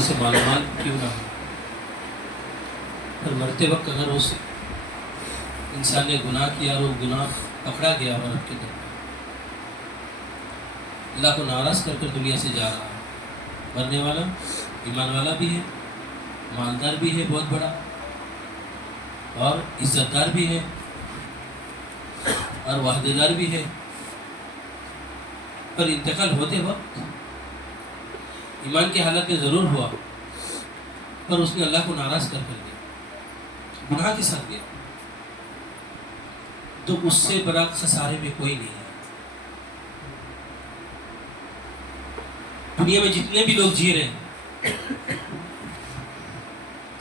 چیزوں سے معلومات کیوں نہ ہو، پر مرتے وقت اگر اس انسان نے گناہ کیا اور وہ گناہ پکڑا گیا اور رب کے در اللہ کو ناراض کر کر دنیا سے جا رہا ہے، مرنے والا ایمان والا بھی ہے، مالدار بھی ہے بہت بڑا، اور عزت دار بھی ہے، اور وعدے دار بھی ہے، پر انتقال ہوتے وقت ایمان کی حالت میں ضرور ہوا، پر اس نے اللہ کو ناراض کر کر دیا، گناہ کے ساتھ گیا، تو اس سے بڑا خسارے میں کوئی نہیں ہے۔ دنیا میں جتنے بھی لوگ جی رہے ہیں،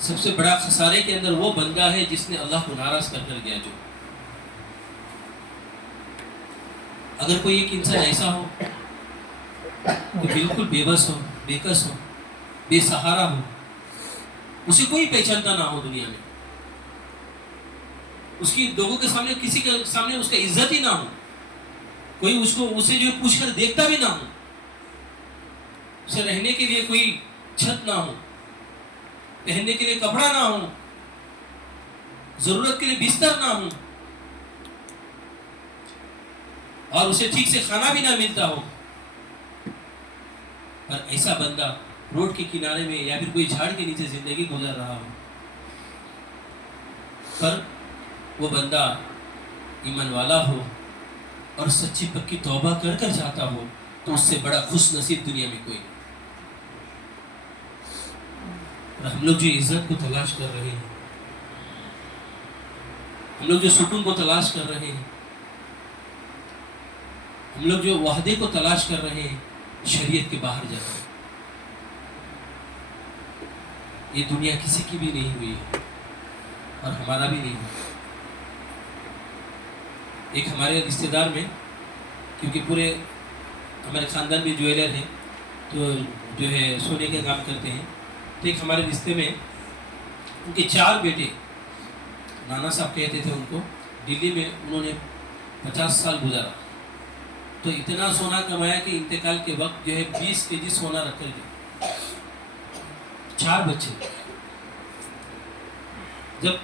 سب سے بڑا خسارے کے اندر وہ بندہ ہے جس نے اللہ کو ناراض کر کر گیا۔ جو اگر کوئی ایک انسان ایسا ہو کہ بالکل بے بس ہو، بے کس ہو، بے سہارا ہو، اسے کوئی پہچانتا نہ ہو دنیا میں، اس کی لوگوں کے سامنے، کسی کے سامنے اس کا عزت ہی نہ ہو، کوئی اسے جو پوچھ کر دیکھتا بھی نہ ہو، اسے رہنے کے لیے کوئی چھت نہ ہو، پہننے کے لیے کپڑا نہ ہو، ضرورت کے لیے بستر نہ ہو، اور اسے ٹھیک سے کھانا بھی نہ ملتا ہو، پر ایسا بندہ روڈ کے کنارے میں یا پھر کوئی جھاڑ کے نیچے زندگی گزر رہا ہو، پر وہ بندہ ایمان والا ہو اور سچی پکی توبہ کر کر جاتا ہو، تو اس سے بڑا خوش نصیب دنیا میں کوئی نہیں۔ اور ہم لوگ جو عزت کو تلاش کر رہے ہیں، ہم لوگ جو سکون کو تلاش کر رہے ہیں، ہم لوگ جو وحدے کو تلاش کر رہے ہیں، شریعت کے باہر جا کر، یہ دنیا کسی کی بھی نہیں ہوئی ہے اور ہمارا بھی نہیں ہے۔ ایک ہمارے رشتہ دار میں، کیونکہ پورے ہمارے خاندان میں جویلر ہیں، تو جو ہے سونے کے کام کرتے ہیں، تو ایک ہمارے رشتے میں ان کے 4 بیٹے، نانا صاحب کہتے تھے ان کو، دلی میں انہوں نے 50 سال گزارا، تو اتنا سونا کمایا کہ انتقال کے وقت جو ہے 20 kg سونا رکھ کر گئے، 4 بچے۔ جب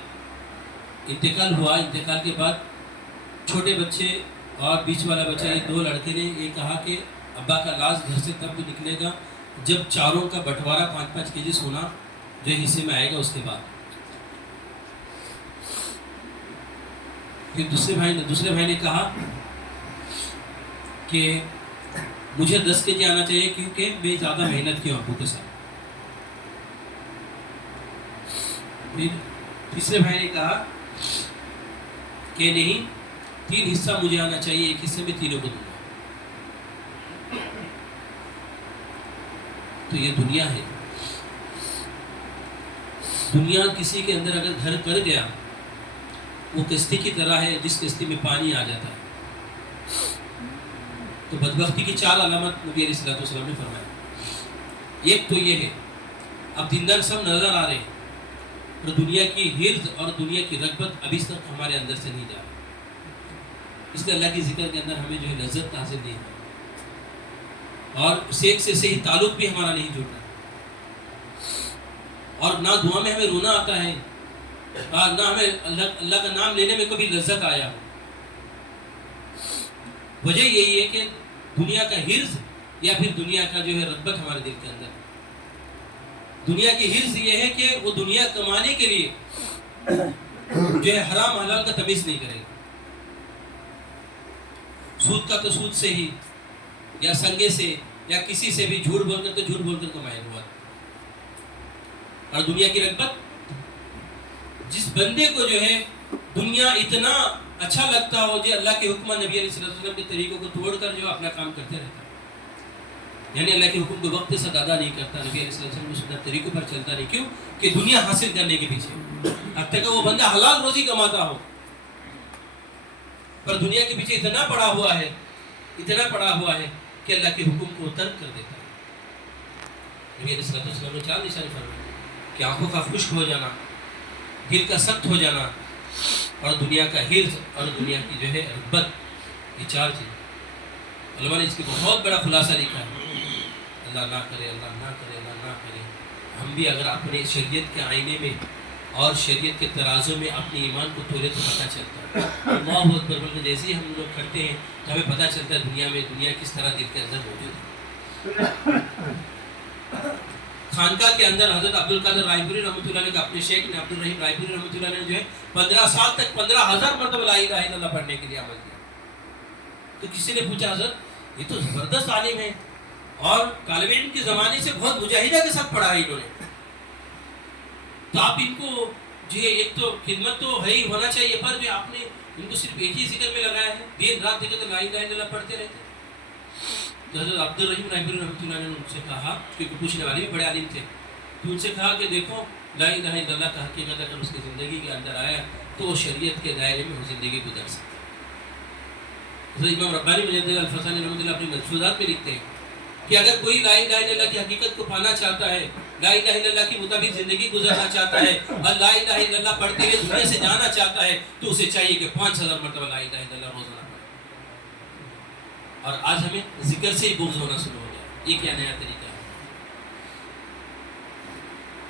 انتقال ہوا، انتقال کے بعد چھوٹے بچے اور بیچ والا بچہ، یہ 2 لڑکے نے یہ کہا کہ ابا کا لاش گھر سے تب نکلے گا جب چاروں کا بٹوارا 5-5 kg سونا جو حصے میں آئے گا، اس کے بعد۔ پھر دوسرے بھائی نے کہا کہ مجھے 10 kg آنا چاہیے کیونکہ میں زیادہ محنت کی ہوں ابو کے ساتھ۔ پھر تیسرے بھائی نے کہا کہ نہیں، 3 حصہ مجھے آنا چاہیے، 1 حصے میں تینوں کو دوں گا۔ تو یہ دنیا ہے، دنیا کسی کے اندر اگر گھر کر گیا، وہ کشتی کی طرح ہے جس کشتی میں پانی آ جاتا ہے۔ تو بدبختی کی 4 علامت نبی علیہ السلام نے فرمایا۔ ایک تو یہ ہے، اب دیندار سب نظر آ رہے ہیں، اور دنیا کی حرص اور دنیا کی رغبت ابھی تک ہمارے اندر سے نہیں جا رہی، اس لیے اللہ کی ذکر کے اندر ہمیں جو ہے لذت حاصل نہیں ہے، اور ایک سے صحیح تعلق بھی ہمارا نہیں جڑ رہا، اور نہ دعا میں ہمیں رونا آتا ہے، نہ ہمیں اللہ کا نام لینے میں کبھی لذت آیا۔ وجہ یہی ہے کہ دنیا کا حرص یا پھر دنیا کا جو ہے رغبت ہمارے دل کے اندر۔ دنیا کی حرص یہ ہے کہ وہ دنیا کمانے کے لیے جو ہے حرام حلال کا تمیز نہیں کرے گا، سود کا تو سود سے ہی، یا سنگے سے، یا کسی سے بھی جھوٹ بول کر تو جھوٹ بول کر کمائے ہوا۔ اور دنیا کی رغبت، جس بندے کو جو ہے دنیا اتنا اچھا لگتا ہو، جو اللہ کے حکم، نبی علیہ السلام کے طریقوں کو توڑ کر جو اپنا کام کرتے رہتا ہے، یعنی اللہ کے حکم کو وقت سے ادا نہیں کرتا، نبی علیہ السلام کے سنت طریقوں پر چلتا نہیں، کیوں کہ دنیا حاصل کرنے کے پیچھے، حتیٰ کہ وہ بندہ حلال روزی کماتا ہو، پر دنیا کے پیچھے اتنا پڑا ہوا ہے کہ اللہ کے حکم کو ترک کر دیتا ہے۔ نبی علیہ السلام نے 4 نشانی فرمائے کہ آنکھوں کا خشک ہو جانا، دل کا سخت ہو جانا، اور دنیا کا حرص اور دنیا کی جو ہے رغبت، یہ 4 چیز۔ علماء نے اس کی بہت بڑا خلاصہ لکھا ہے، اللہ نہ کرے، اللہ نہ کرے، اللہ نہ کرے، ہم بھی اگر اپنے شریعت کے آئینے میں اور شریعت کے ترازو میں اپنے ایمان کو تولے تو پتہ چلتا ہے. اللہ اکبر بول کے جیسے ہی ہم لوگ کھڑتے ہیں تو ہمیں پتہ چلتا ہے دنیا کس طرح دل کے اندر موجود ہے. خانقاہ کے اندر حضرت عبدالقادر رائے پوری رحمۃ اللہ علیہ کا اپنے شیخ نے عبدالرحیم رائے پوری رحمۃ اللہ علیہ نے جو ہے 15 سال تک 15,000 مرتبہ لا الہ الا اللہ پڑھنے کے لیے عمل کیا. تو کسی نے پوچھا حضرت یہ تو زبردست عالم ہے اور طالب علم کے زمانے سے بہت مجاہدہ کے ساتھ پڑھا ہے انہوں نے, تو آپ ان کو جو ہے ایک تو خدمت تو ہے ہی ہونا چاہیے, پر جو آپ نے ان کو صرف ایک ہی ذکر میں لگایا ہے, دن رات دیکھتے لا الہ الا اللہ پڑھتے رہتے. تو حضرت عبدالرحیم رائے پوری رحمۃ اللہ نے ان سے کہا, کیونکہ پوچھنے والے بھی بڑے عالم تھے, تو ان سے کہا کہ دیکھو لا الہ الا اللہ کا حقیقت اگر اس کی زندگی کے اندر آیا تو وہ شریعت کے دائرے میں وہ زندگی گزار سکتا. حضرت امام ربانی مجدد الفسانی رحمۃ اللہ اپنی ملفوظات میں لکھتے ہیں کہ اگر کوئی لا الہ الا اللہ کی حقیقت کو پانا چاہتا ہے, لا الہ الا اللہ کے مطابق زندگی گزارنا چاہتا ہے اور لا الہ الا اللہ پڑھتے ہوئے دنیا سے جانا چاہتا ہے, تو اسے چاہیے کہ 5,000 مرتبہ لا الہ الا اللہ روزانہ پڑھے. اور آج ہمیں ذکر سے ہی بغض ہونا شروع ہو گیا. یہ کیا نیا طریقہ ہے؟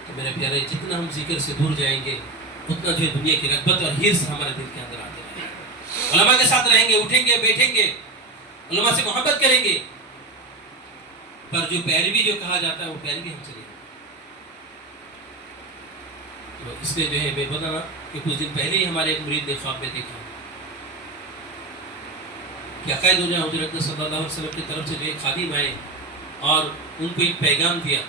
تو میرے پیارے, جتنا ہم ذکر سے دور جائیں گے اتنا جو ہے دنیا کی رغبت اور حرص ہمارے دل کے اندر آتے رہے. علماء کے ساتھ رہیں گے, اٹھیں گے, بیٹھیں گے, علماء سے محبت کریں گے, پر جو پیروی جو کہا جاتا ہے وہ پیروی ہم چلے. تو اس لیے جو ہے میں بتانا کہ کچھ دن پہلے ہی ہمارے ایک مرید نے خواب میں دیکھا کہ عقائد ہو جائے حضور اکرم صلی اللہ علیہ وسلم کی طرف سے جو ایک خادم آئے اور ان کو ایک پیغام دیا,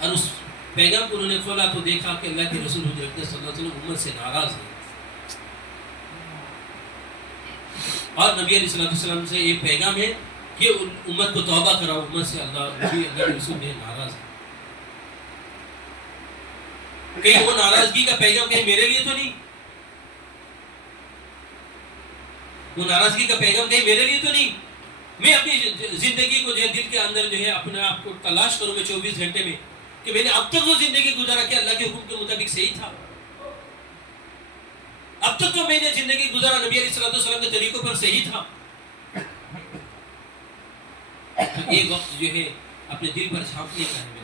اور اس پیغام کو انہوں نے کھولا تو دیکھا کہ اللہ کے رسول حضور اکرم صلی اللہ علیہ وسلم امت سے ناراض ہیں, اور نبی علیہ السلام سے یہ پیغام ہے کہ امت کو توبہ کراؤ, امت سے اللہ کے رسول نے ناراض ہے. کہیں وہ ناراضگی کا پیغام کہیں میرے لیے تو نہیں, وہ ناراضگی کا پیغام کہیں میرے لیے تو نہیں. میں اپنی زندگی کو جو ہے دل کے اندر جو ہے اپنے آپ کو تلاش کروں میں 24 گھنٹے میں کہ میں نے اب تک وہ زندگی گزارا کہ اللہ کے حکم کے مطابق صحیح تھا. اب تک تو میں نے زندگی گزارا نبی علیہ السلام کے طریقوں پر صحیح تھا. تو ایک وقت جو ہے اپنے دل پر جھانکنے کا ہے میرے.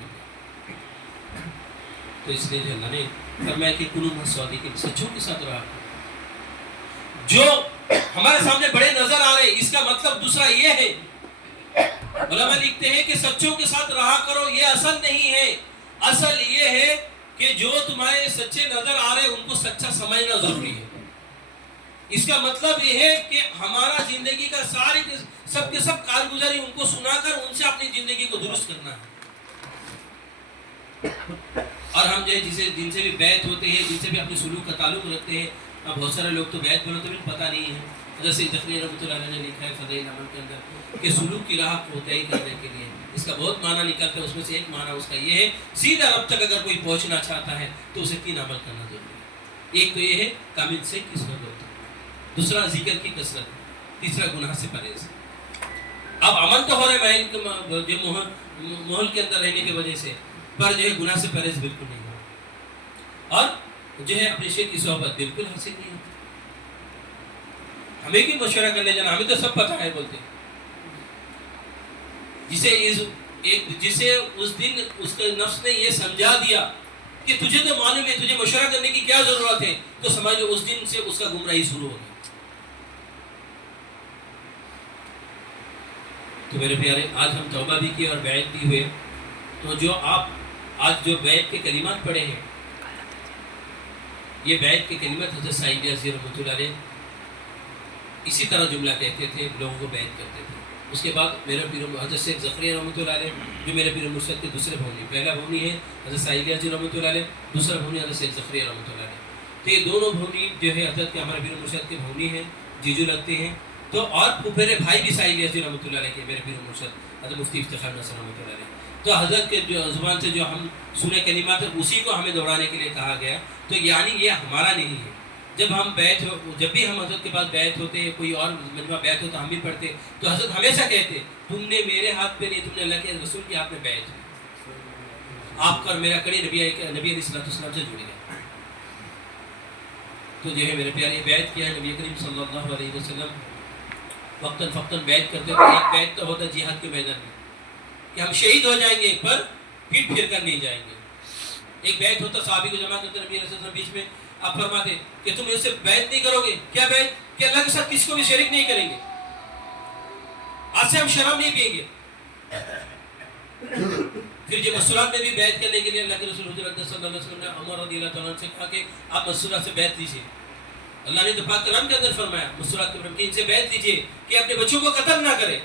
تو اس لیے جو اللہ نے فرمایا کہ کنو مع الصادقین, سچوں کے ساتھ رہا. جو ہمارے سامنے بڑے نظر آ رہے اس کا مطلب دوسرا یہ ہے, علماء لکھتے ہیں کہ سچوں کے ساتھ رہا کرو, یہ اصل نہیں ہے. اصل یہ ہے کہ جو تمہارے سچے نظر آ رہے ان کو سچا سمجھنا ضروری ہے. اس کا مطلب یہ ہے کہ ہمارا زندگی کا ساری سب کے سب کارگزاری ان کو سنا کر ان سے اپنی زندگی کو درست کرنا ہے. اور ہم جو ہے جن سے بھی بیعت ہوتے ہیں, جن سے بھی اپنے سلوک کا تعلق رکھتے ہیں, بہت سارے لوگ تو بیعت بولے تو بھی پتہ نہیں ہے. حضرت سید زکریا رحمۃ اللہ علیہ نے لکھا ہے فضائل عمل کے اندر کہ سلوک کی راہ کو طے کرنے کے لیے اس کا بہت معنی نکلتا ہے. اس میں سے ایک معنی اس کا یہ ہے سیدھا رب تک اگر کوئی پہنچنا چاہتا ہے تو اسے 3 عمل کرنا ضروری ہے. ایک تو یہ ہے کامل سے کی صحبت, دوسرا ذکر کی کثرت, تیسرا گناہ سے پرہیز. اب عمل تو ہو رہے محل کے اندر رہنے کی وجہ سے, پر جو ہے گناہ سے پرہیز بالکل نہیں ہو, اور جو ہے اپنے شیخ کی صحبت بالکل حاصل نہیں ہوتی. ہمیں کیوں مشورہ کرنے جانا, ہمیں تو سب پتہ ہے بولتے. جسے اس دن اس کے نفس نے یہ سمجھا دیا کہ تجھے تو معلوم ہے, تجھے مشورہ کرنے کی کیا ضرورت ہے, تو سمجھ لو اس دن سے اس کا گمراہی شروع ہو گئی. تو میرے پیارے, آج ہم توبہ بھی کیے اور بیعت بھی ہوئے, تو جو آپ آج جو بیعت کے کلمات پڑھے ہیں, یہ بیعت کے کلمات حضرت سعید یزدی رحمۃ اللہ علیہ اسی طرح جملہ کہتے تھے, لوگوں کو بیعت کرتے تھے. اس کے بعد میرا پیر حضرت سید زکریا رحمۃ اللہ علیہ جو میرے پیر مرشد کے دوسرے بھونی, پہلا بھونی ہے حضرت سعید یزدی رحمۃ اللہ علیہ, دوسرا بھونی حضرت سید زکریا رحمۃ اللہ علیہ. تو یہ دونوں بھونی جو ہے حضرت کے ہمارے پیر مرشد کے بھونی ہیں, جیجو لگتے ہیں. تو اور پھوپھیرے بھائی بھی سعید یزدی رحمۃ اللہ علیہ کے میرے پیر مرشد حضرت مفتی افتخار نصر رحمۃ اللہ علیہ. تو حضرت کے جو زبان سے جو ہم سنے کلمات ہیں اسی کو ہمیں دوہرانے کے لیے کہا گیا. تو یعنی یہ ہمارا نہیں ہے. جب بھی ہم حضرت کے پاس بیعت ہوتے ہیں, کوئی اور مجمع بیعت ہوتا ہم بھی پڑھتے, تو حضرت ہمیشہ کہتے تم نے میرے ہاتھ پہ نہیں, تم نے اللہ کے رسول کے ہاتھ میں بیعت ہوئی, آپ کا اور میرا کڑی نبی علیہ السلام سے جڑ گیا. تو جو ہے میرے پیارے بیعت کیا ہے نبی کریم صلی اللہ علیہ وسلم وقتاً بیعت کرتے تھے. ایک بیعت تو ہوتا جہاد کے میدان میں کہ ہم شہید ہو جائیں گے, پر پیٹ پھیر کر نہیں جائیں گے. ایک بیعت ہوتا صحابی کو جمع کرتے نبی علیہ السلام بیچ میں, آپ فرماتے کہ تم اس سے بیعت نہیں کرو گے. کیا بیعت؟ کہ اللہ کے ساتھ کسی کو بھی شریک نہیں کریں گے, آج سے ہم شراب نہیں پئیں گے. پھر جب مسورات میں بھی بیعت کرنے کے لیے اللہ کے رسول حضور اقدس صلی اللہ علیہ وسلم نے عمر رضی اللہ تعالیٰ عنہ سے کہا کہ آپ مسورات سے بیعت لیجیے. اللہ نے تو پاک کلام کے اندر فرمایا مسورات کے بارے میں ان سے بیعت لیجیے کہ اپنے بچوں کو قتل نہ کرے.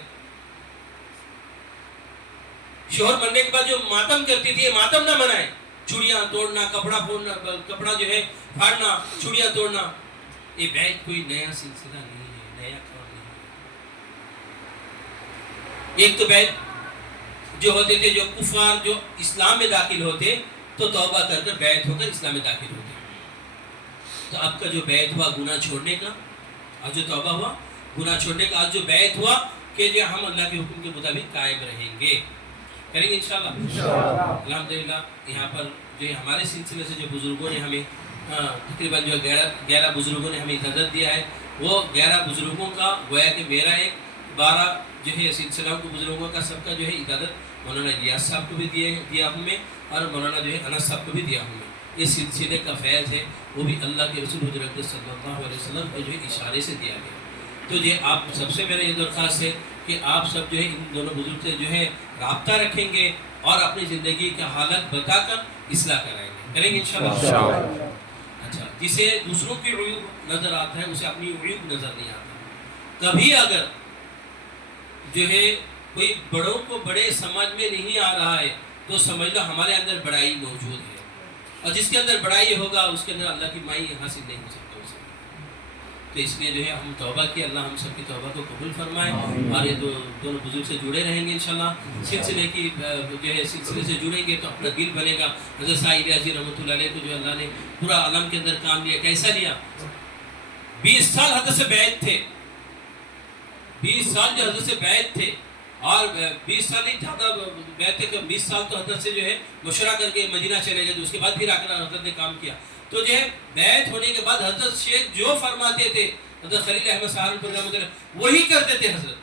شوہر مرنے کے بعد جو ماتم کرتی تھی ماتم نہ منائے, چوڑیاں توڑنا, کپڑا پھوڑنا, کپڑا جو ہے پھاڑنا, چوڑیاں توڑنا, یہ بیعت کوئی نیا سلسلہ نہیں ہے, نیا کام نہیں ہے. ایک تو بیعت جو ہوتے تھے جو کفار جو اسلام میں داخل ہوتے تو توبہ کر کر بیعت ہو کر اسلام میں داخل ہوتے. تو اب کا جو بیعت ہوا گناہ چھوڑنے کا, آج جو توبہ ہوا گناہ چھوڑنے کا, آج جو بیعت ہوا کہ جو ہم اللہ کے حکم کے مطابق قائم رہیں گے, کریں گے انشاءاللہ. الحمدللہ یہاں پر جو ہمارے سلسلے سے جو بزرگوں نے ہمیں تقریباً جو 11 بزرگوں نے ہمیں اجازت دیا ہے, وہ 11 بزرگوں کا گویا کہ میرا ایک 12 جو ہے سلسلہ کو بزرگوں کا سب کا جو ہے اجازت مولانا ریاض صاحب کو بھی دیا ہمیں, اور مولانا جو ہے انس صاحب کو بھی دیا ہمیں. اس سلسلے کا فیض ہے وہ بھی اللہ کے رسول حضرت صلی اللہ علیہ وسلم کو جو ہے اشارے سے دیا گیا. تو یہ آپ سب سے میرا یہ درخواست ہے کہ آپ سب جو ہے ان دونوں بزرگ سے جو ہے رابطہ رکھیں گے اور اپنی زندگی کا حالت بتا کر اصلاح کرائیں گے, کریں گے انشاءاللہ. اچھا, جسے دوسروں کی عیوب نظر آتا ہے اسے اپنی عیوب نظر نہیں آتا. کبھی اگر جو ہے کوئی بڑوں کو بڑے سمجھ میں نہیں آ رہا ہے تو سمجھ لو ہمارے اندر بڑائی موجود ہے, اور جس کے اندر بڑائی ہوگا اس کے اندر اللہ کی مائی حاصل نہیں ہو سکتا اسے. تو اس لیے جو ہے ہم توبہ کی, اللہ ہم سب کی توبہ کو قبول فرمائے, اور یہ دونوں بزرگ سے جڑے رہیں گے انشاءاللہ. سلسلے کی جو ہے سلسلے سے جڑیں گے تو اپنا دل بنے گا. حضرت سعید عزیز رحمۃ اللہ علیہ کو جو اللہ نے پورا عالم کے اندر کام لیا, کیسا لیا؟ 20 سال حضرت سے بیعت تھے, 20 سال جو حضرت سے بیعت تھے, اور 20 سال نہیں زیادہ بیعت تھے, 20 سال تو حضرت سے جو ہے مشورہ کر کے مدینہ چلے گئے, اس کے بعد پھر آ کر حضرت نے کام کیا. تو جو ہے بیعت ہونے کے بعد حضرت شیخ جو فرماتے تھے حضرت خلیل احمد سہارنپور رحمۃ اللہ وہی کرتے تھے حضرت.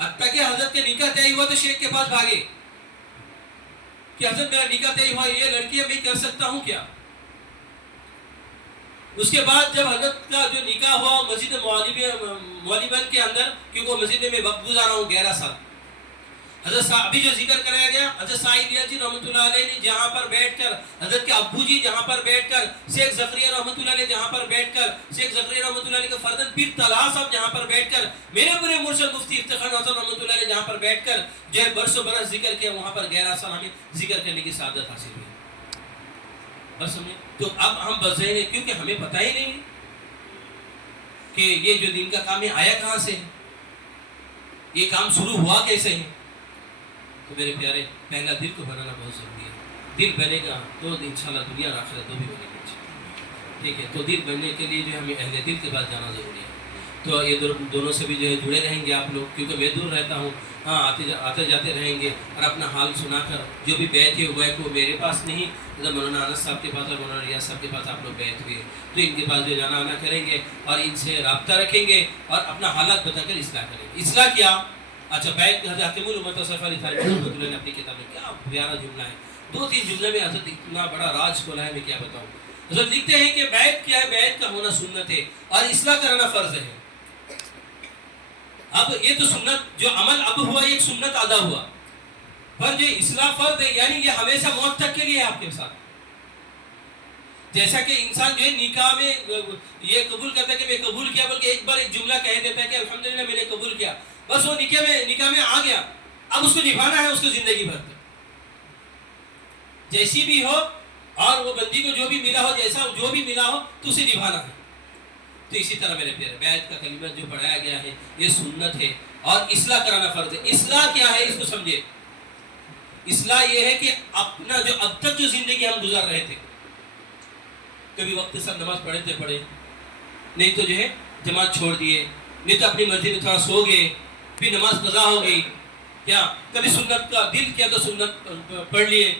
حتیٰ کہ حضرت کے نکاح طے ہوا تو شیخ کے پاس بھاگے کہ حضرت میرا نکاح طے ہوا, یہ لڑکی میں کر سکتا ہوں کیا؟ اس کے بعد جب حضرت کا جو نکاح ہوا مسجد مولیبن کے اندر, کیونکہ وہ مسجد میں میں وقت گزارا ہوں 11 سال, حضرت ابھی جو ذکر کرایا گیا حضرت سعید جی رحمۃ اللہ علیہ نے جہاں پر بیٹھ کر, حضرت کے ابو جی جہاں پر بیٹھ کر, شیخ زکریا رحمۃ اللہ علیہ جہاں پر بیٹھ کر, شیخ زکریا رحمۃ اللہ علیہ کا فرزند پیر طلحہ صاحب جہاں پر بیٹھ کر, میرے پورے مرشد مفتی افتخار حسن رحمۃ اللہ علیہ جہاں پر بیٹھ کر جو ہے برسوں برس ذکر کیا, وہاں پر 11 سال ہمیں ذکر کرنے کی سعادت حاصل ہوئی. بس ہمیں تو اب ہم بس رہے ہیں کیونکہ ہمیں پتہ ہی نہیں کہ یہ جو دین کا کام ہے آیا کہاں سے ہے, یہ کام شروع ہوا کیسے ہے. تو میرے پیارے, پہلا دل کو بنانا بہت ضروری ہے. دل بنے گا تو انشاءاللہ دنیا اور آخرت دو بھی بنے گی. ٹھیک ہے, تو دل بننے کے لیے جو ہمیں اہل دل کے پاس جانا ضروری ہے. تو یہ دونوں سے بھی جو ہے جڑے رہیں گے آپ لوگ, کیونکہ میں دور رہتا ہوں. ہاں, آتے جاتے رہیں گے اور اپنا حال سنا کر جو بھی بیعت ہے وہ کو میرے پاس نہیں, مولانا انس صاحب کے پاس اور مولانا ریاض صاحب کے پاس آپ لوگ بیعت ہوئے تو ان کے پاس جو جانا آنا کریں گے اور ان سے رابطہ رکھیں گے اور اپنا حالات بتا کر اصلاح کریں گے. اصلاح کیا؟ اچھا, بیعت حضرت حکیم الامت صفی علی تھانوی رحمۃ اللہ نے اپنی کتاب میں کیا پیارا جملہ ہے, 2-3 جملے میں حضرت اتنا بڑا راز کھولا ہے, میں کیا بتاؤں. حضرت لکھتے ہیں کہ بیعت کیا ہے, بیعت کا ہونا سنت ہے اور اصلاح کرانا فرض ہے. اب یہ تو سنت جو عمل اب ہوا یہ ایک سنت ادا ہوا, پر جو اصلاح فرض ہے یعنی یہ ہمیشہ موت تک کے لیے ہے آپ کے ساتھ. جیسا کہ انسان جو ہے نکاح میں یہ قبول کرتا ہے کہ میں قبول کیا, بلکہ ایک بار ایک جملہ کہہ دیتا ہے کہ الحمدللہ میں نے قبول کیا, بس وہ نکاح میں آ گیا, اب اس کو نبھانا ہے اس کو زندگی بھر جیسی بھی ہو, اور وہ بندی کو جو بھی ملا ہو, جیسا جو بھی ملا ہو تو اسے نبھانا ہے. تو اسی طرح میرے پیارے, بیعت کا کلمہ جو پڑھایا گیا ہے یہ سنت ہے اور اصلاح کرانا فرض ہے. اصلاح کیا ہے اس کو سمجھے. اصلاح یہ ہے کہ اپنا جو اب تک جو زندگی ہم گزار رہے تھے, کبھی وقت سے نماز پڑھے, نہیں تو جو ہے جماعت چھوڑ دیے, نہیں تو اپنی مرضی میں تھوڑا سو گئے, پھر نماز قضا ہو گئی, کیا کبھی سنت کا دل کیا تو سنت پڑھ لیے,